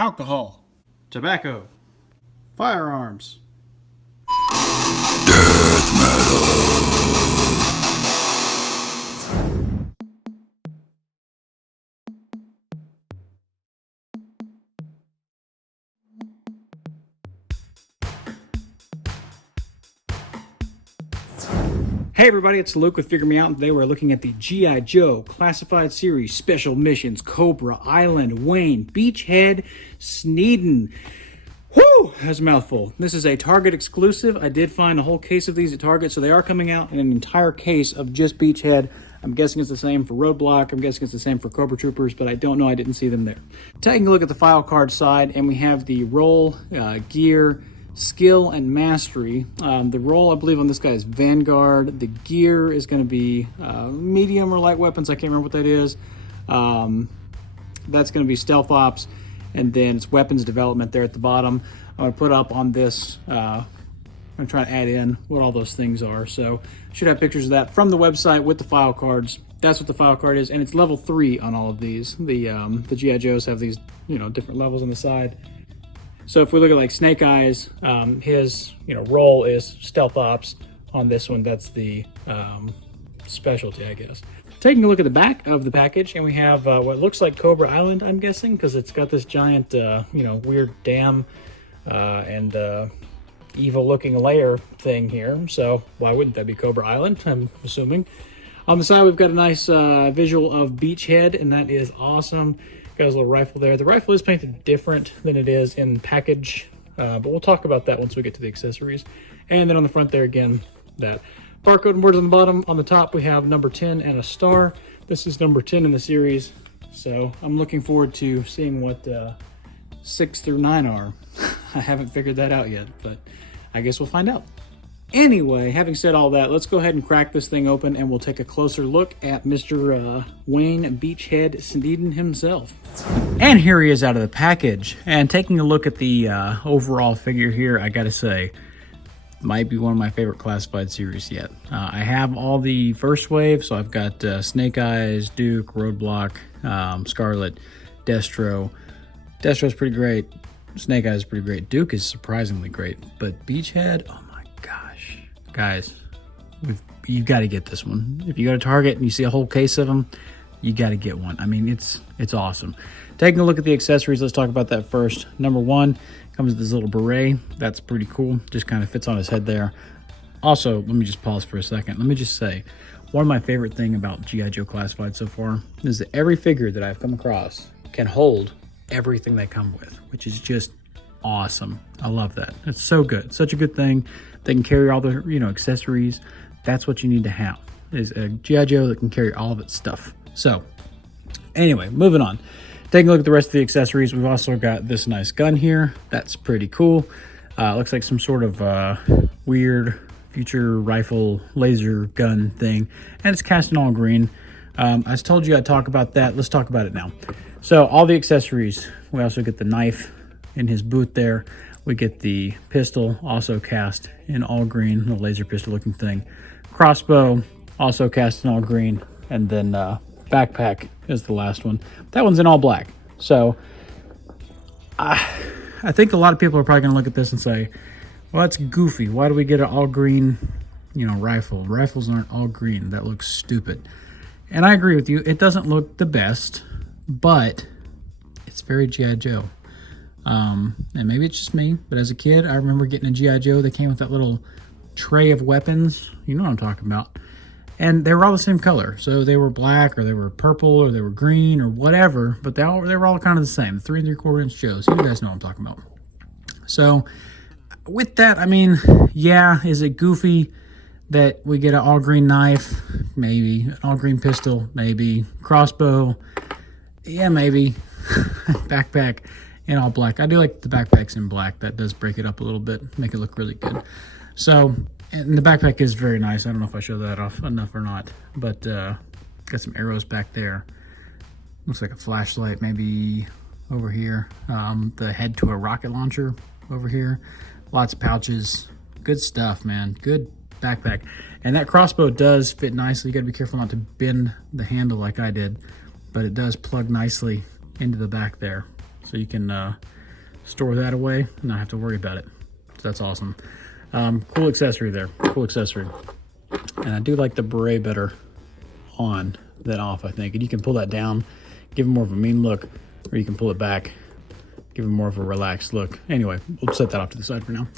alcohol, tobacco, firearms. Hey everybody, it's Luke with Figure Me Out, and today we're looking at the G.I. Joe Classified Series Special Missions, Cobra, Island, Wayne, Beachhead, Sneeden. Whew, that's a mouthful. This is a Target exclusive. I did find a whole case of these at Target, so they are coming out in an entire case of just Beachhead. I'm guessing it's the same for Roadblock. I'm guessing it's the same for Cobra Troopers, but I don't know. I didn't see them there. Taking a look at the file card side, and we have the roll, gear, skill, and mastery. The roll, I believe, on this guy is Vanguard. The gear is going to be medium or light weapons. I can't remember what that is. That's going to be stealth ops, and then it's weapons development there at the bottom. I'm going to put up on this. I'm going to try to add in what all those things are. So should have pictures of that from the website with the file cards. That's what the file card is, and it's level 3 on all of these. The G.I. Joes have these, different levels on the side. So if we look at like Snake Eyes, his role is stealth ops. On this one, that's the specialty, I guess. Taking a look at the back of the package, and we have what looks like Cobra Island, I'm guessing, because it's got this giant, weird dam and evil-looking layer thing here. So why wouldn't that be Cobra Island, I'm assuming. On the side, we've got a nice visual of Beachhead, and that is awesome. Got his little rifle there. The rifle is painted different than it is in package, but we'll talk about that once we get to the accessories. And then on the front there again, that barcode and words on the bottom. On the top we have number 10 and a star. This is number 10 in the series, so I'm looking forward to seeing what 6 through 9 are. I haven't figured that out yet, but I guess we'll find out. Anyway, having said all that, let's go ahead and crack this thing open, and we'll take a closer look at Mr. Wayne Beachhead Sneeden himself. And here he is out of the package. And taking a look at the overall figure here, I gotta say, might be one of my favorite classified series yet. I have all the first wave, so I've got Snake Eyes, Duke, Roadblock, Scarlet, Destro. Destro's pretty great. Snake Eyes is pretty great. Duke is surprisingly great. But Beachhead, oh my gosh. Guys, you've got to get this one. If you go to Target and you see a whole case of them, you got to get one. I mean, it's awesome. Taking a look at the accessories, let's talk about that first. Number 1 comes with this little beret. That's pretty cool. Just kind of fits on his head there. Also, let me just pause for a second. Let me just say, one of my favorite thing about G.I. Joe Classified so far is that every figure that I've come across can hold everything they come with, which is just awesome. I love that. It's so good. It's such a good thing. They can carry all the accessories. That's what you need to have, is a G.I. Joe that can carry all of its stuff. So anyway, moving on. Taking a look at the rest of the accessories, we've also got this nice gun here. That's pretty cool. Looks like some sort of weird future rifle laser gun thing, and it's cast in all green. I told you I'd talk about that. Let's talk about it now. So all the accessories, we also get the knife in his boot there. We get the pistol, also cast in all green, the laser pistol looking thing. Crossbow, also cast in all green. And then backpack is the last one. That one's in all black. So I think a lot of people are probably going to look at this and say, well, that's goofy. Why do we get an all green, rifle? Rifles aren't all green. That looks stupid. And I agree with you. It doesn't look the best, but it's very G.I. Joe. And maybe it's just me, but as a kid, I remember getting a G.I. Joe that came with that little tray of weapons. You know what I'm talking about. And they were all the same color. So they were black, or they were purple, or they were green, or whatever, but they were all kind of the same. 3 3/4 inch Joes. You guys know what I'm talking about. So with that, I mean, yeah, is it goofy that we get an all green knife? Maybe. An all green pistol? Maybe. Crossbow? Yeah, maybe. Backpack in all black. I do like the backpacks in black. That does break it up a little bit, make it look really good. So, and the backpack is very nice. I don't know if I show that off enough or not, but got some arrows back there. Looks like a flashlight maybe over here. The head to a rocket launcher over here. Lots of pouches. Good stuff, man. Good backpack. And that crossbow does fit nicely. You gotta be careful not to bend the handle like I did, but it does plug nicely into the back there. So you can store that away and not have to worry about it. So that's awesome. Cool accessory there, cool accessory. And I do like the beret better on than off, I think. And you can pull that down, give him more of a mean look, or you can pull it back, give him more of a relaxed look. Anyway, we'll set that off to the side for now.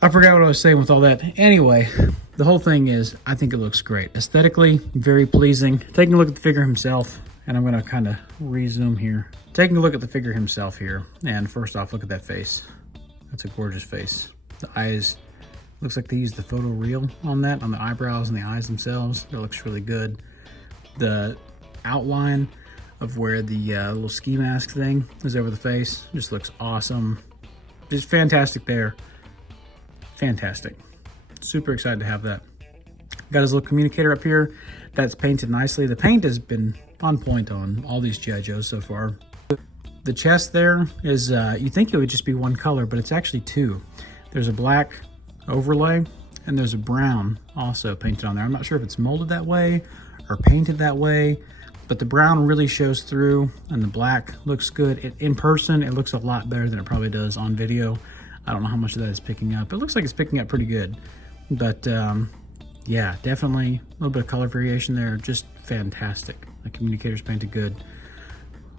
I forgot what I was saying with all that. Anyway, the whole thing is, I think it looks great. Aesthetically, very pleasing. Taking a look at the figure himself, and I'm gonna kind of re-zoom here. Taking a look at the figure himself here, and first off, look at that face. That's a gorgeous face. The eyes, looks like they used the photo reel on that, on the eyebrows and the eyes themselves. It looks really good. The outline of where the little ski mask thing is over the face just looks awesome. Just fantastic there. Fantastic. Super excited to have that. Got his little communicator up here. That's painted nicely. The paint has been on point on all these G.I. Joes so far. The chest there is, you think it would just be one color, but it's actually two. There's a black overlay and there's a brown also painted on there. I'm not sure if it's molded that way or painted that way, but the brown really shows through and the black looks good. In person, it looks a lot better than it probably does on video. I don't know how much of that is picking up. It looks like it's picking up pretty good, but yeah, definitely a little bit of color variation there. Just fantastic. The communicator's painted good.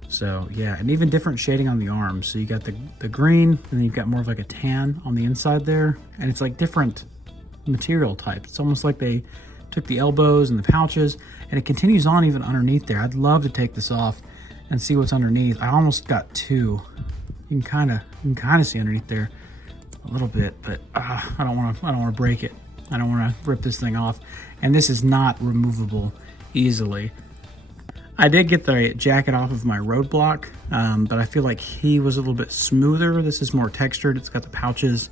So yeah, and even different shading on the arms. So you got the green, and then you've got more of like a tan on the inside there, and it's like different material types. It's almost like they took the elbows and the pouches, and it continues on even underneath there. I'd love to take this off and see what's underneath. I almost got two. You can kind of see underneath there a little bit, but I don't want to break it. I don't want to rip this thing off, and this is not removable easily. I did get the jacket off of my roadblock, but I feel like he was a little bit smoother. This is more textured. It's got the pouches.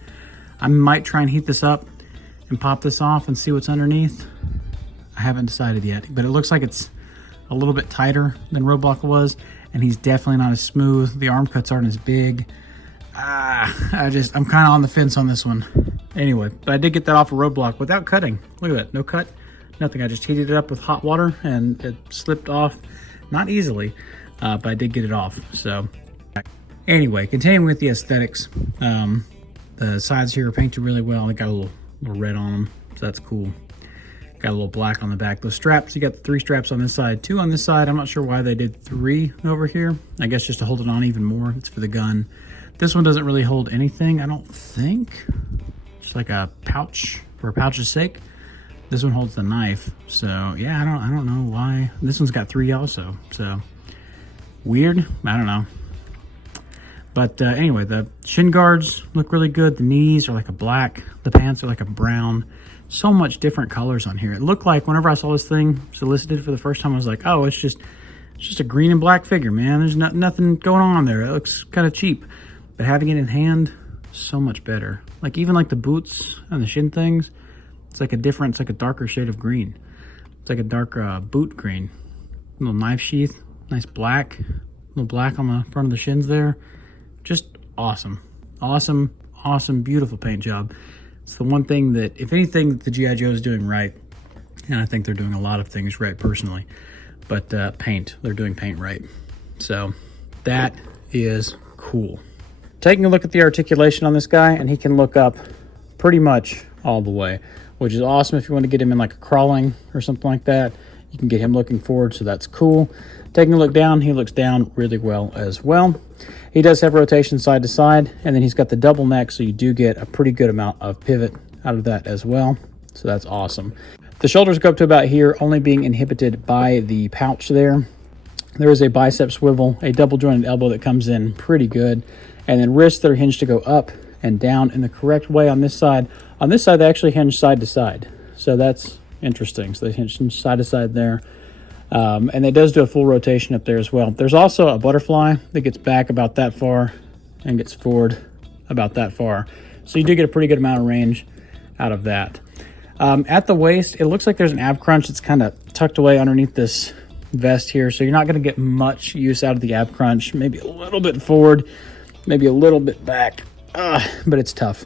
I might try and heat this up and pop this off and see what's underneath. I haven't decided yet, but it looks like it's a little bit tighter than roadblock was, and he's definitely not as smooth. The arm cuts aren't as big. I'm kind of on the fence on this one. Anyway, but I did get that off of roadblock without cutting. Look at that, no cut, nothing. I just heated it up with hot water and it slipped off, not easily, but I did get it off. So anyway, continuing with the aesthetics, the sides here are painted really well. They got a little red on them, so that's cool. Got a little black on the back. Those straps, you got the 3 straps on this side, 2 on this side. I'm not sure why they did 3 over here. I guess just to hold it on even more. It's for the gun. This one doesn't really hold anything, I don't think. Just like a pouch for a pouch's sake. This one holds the knife. So yeah, I don't know why. This one's got 3 also. So weird. I don't know. But anyway, the shin guards look really good. The knees are like a black. The pants are like a brown. So much different colors on here. It looked like whenever I saw this thing solicited for the first time, I was like, oh, it's just a green and black figure, man. There's nothing going on there. It looks kind of cheap. But having it in hand, so much better. Like even like the boots and the shin things, it's like a darker shade of green. It's like a dark boot green. Little knife sheath, nice black. Little black on the front of the shins there. Just awesome. Awesome, awesome, beautiful paint job. It's the one thing that, if anything, the G.I. Joe is doing right, and I think they're doing a lot of things right personally, but paint, they're doing paint right. So that is cool. Taking a look at the articulation on this guy, and he can look up pretty much all the way, which is awesome. If you want to get him in like a crawling or something like that, you can get him looking forward, so that's cool. Taking a look down, he looks down really well as well. He does have rotation side to side, and then he's got the double neck, so you do get a pretty good amount of pivot out of that as well. So that's awesome. The shoulders go up to about here, only being inhibited by the pouch there. There is a bicep swivel, a double jointed elbow that comes in pretty good, and then wrists that are hinged to go up and down in the correct way on this side. On this side, they actually hinge side to side. So that's interesting. So they hinge side to side there. And it does do a full rotation up there as well. There's also a butterfly that gets back about that far and gets forward about that far. So you do get a pretty good amount of range out of that. At the waist, it looks like there's an ab crunch that's kind of tucked away underneath this vest here. So you're not going to get much use out of the ab crunch. Maybe a little bit forward, maybe a little bit back, but it's tough.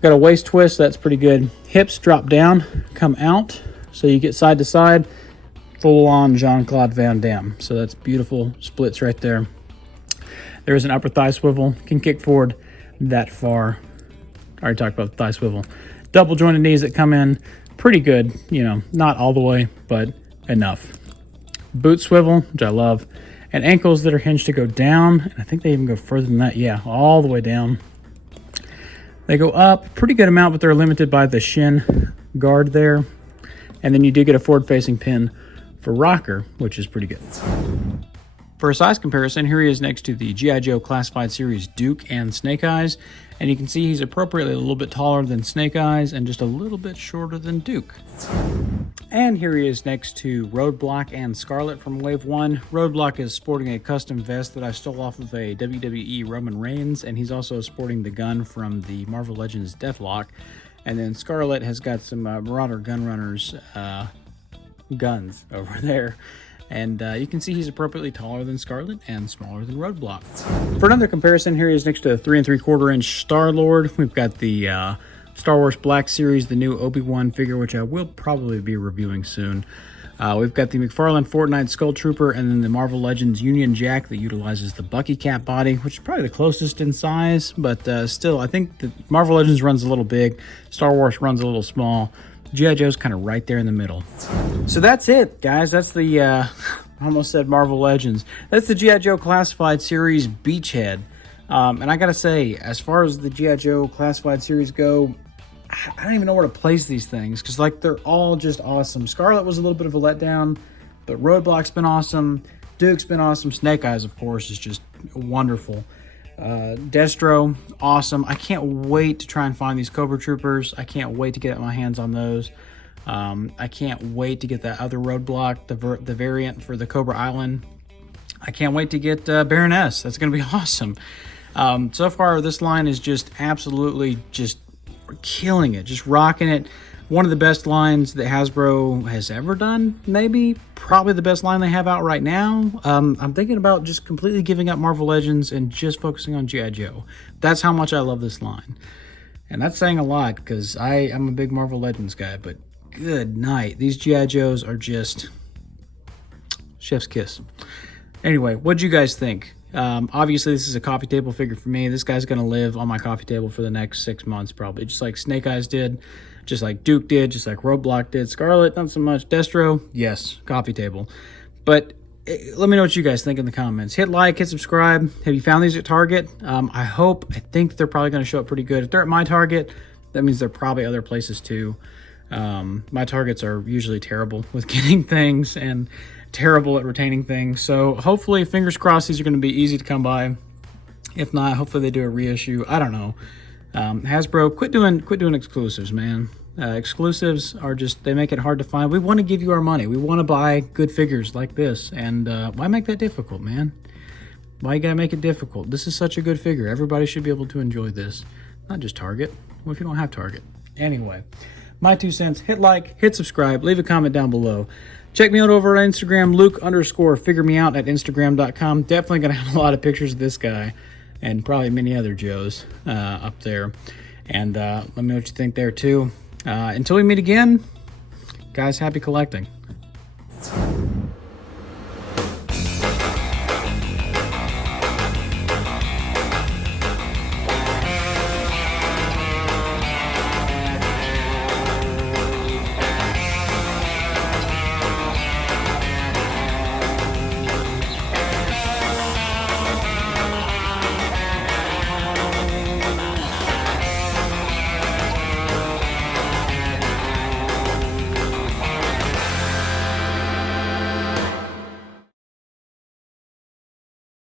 Got a waist twist, that's pretty good. Hips drop down, come out, so you get side to side. Full on Jean-Claude Van Damme. So that's beautiful splits right there. There is an upper thigh swivel, can kick forward that far. I already talked about the thigh swivel. Double jointed knees that come in pretty good, you know, not all the way, but enough. Boot swivel, which I love, and ankles that are hinged to go down. And I think they even go further than that. Yeah, all the way down. They go up pretty good amount, but they're limited by the shin guard there. And then you do get a forward-facing pin for rocker, which is pretty good. For a size comparison, here he is next to the G.I. Joe Classified Series Duke and Snake Eyes. And you can see he's appropriately a little bit taller than Snake Eyes and just a little bit shorter than Duke. And here he is next to Roadblock and Scarlet from Wave 1. Roadblock is sporting a custom vest that I stole off of a WWE Roman Reigns, and he's also sporting the gun from the Marvel Legends Deathlock. And then Scarlet has got some Marauder Gunrunners guns over there. And you can see he's appropriately taller than Scarlet and smaller than Roadblock. For another comparison, here he is next to a 3 3/4 inch Star-Lord. We've got the Star Wars Black Series, the new Obi-Wan figure, which I will probably be reviewing soon. We've got the McFarlane Fortnite Skull Trooper, and then the Marvel Legends Union Jack that utilizes the Bucky Cap body, which is probably the closest in size, but still, I think the Marvel Legends runs a little big, Star Wars runs a little small. G.I. Joe's kind of right there in the middle. So that's it, guys. That's the, I almost said Marvel Legends. That's the G.I. Joe Classified Series Beachhead. And I gotta say, as far as the G.I. Joe Classified Series go, I don't even know where to place these things, because like they're all just awesome. Scarlet was a little bit of a letdown, but Roadblock's been awesome. Duke's been awesome. Snake Eyes, of course, is just wonderful. Destro, awesome. I can't wait to try and find these Cobra Troopers. I can't wait to get my hands on those. I can't wait to get that other Roadblock, the variant for the Cobra Island. I can't wait to get Baroness. That's going to be awesome. So far, this line is just absolutely just killing it, just rocking it. One of the best lines that Hasbro has ever done, maybe. Probably the best line they have out right now. I'm thinking about just completely giving up Marvel Legends and just focusing on G.I. Joe. That's how much I love this line. And that's saying a lot, because I'm a big Marvel Legends guy, but good night. These G.I. Joes are just chef's kiss. Anyway, what'd you guys think? Obviously, this is a coffee table figure for me. This guy's going to live on my coffee table for the next 6 months, probably. Just like Snake Eyes did, just like Duke did, just like Roadblock did. Scarlet, not so much. Destro, yes, coffee table. But let me know what you guys think in the comments. Hit like, hit subscribe. Have you found these at Target? I think they're probably going to show up pretty good. If they're at my Target, that means they're probably other places too. My Targets are usually terrible with getting things and terrible at retaining things. So hopefully, fingers crossed, these are going to be easy to come by. If not, hopefully they do a reissue. I don't know. Hasbro, quit doing exclusives, man. Exclusives are just, they make it hard to find. We want to give you our money. We want to buy good figures like this. And why make that difficult, man? Why you gotta make it difficult? This is such a good figure. Everybody should be able to enjoy this. Not just Target. What if you don't have Target? Anyway, my 2 cents. Hit like, hit subscribe, leave a comment down below. Check me out over on Instagram, Luke_figuremeout at Instagram.com. Definitely going to have a lot of pictures of this guy and probably many other Joes up there. And let me know what you think there too. Until we meet again, guys, happy collecting.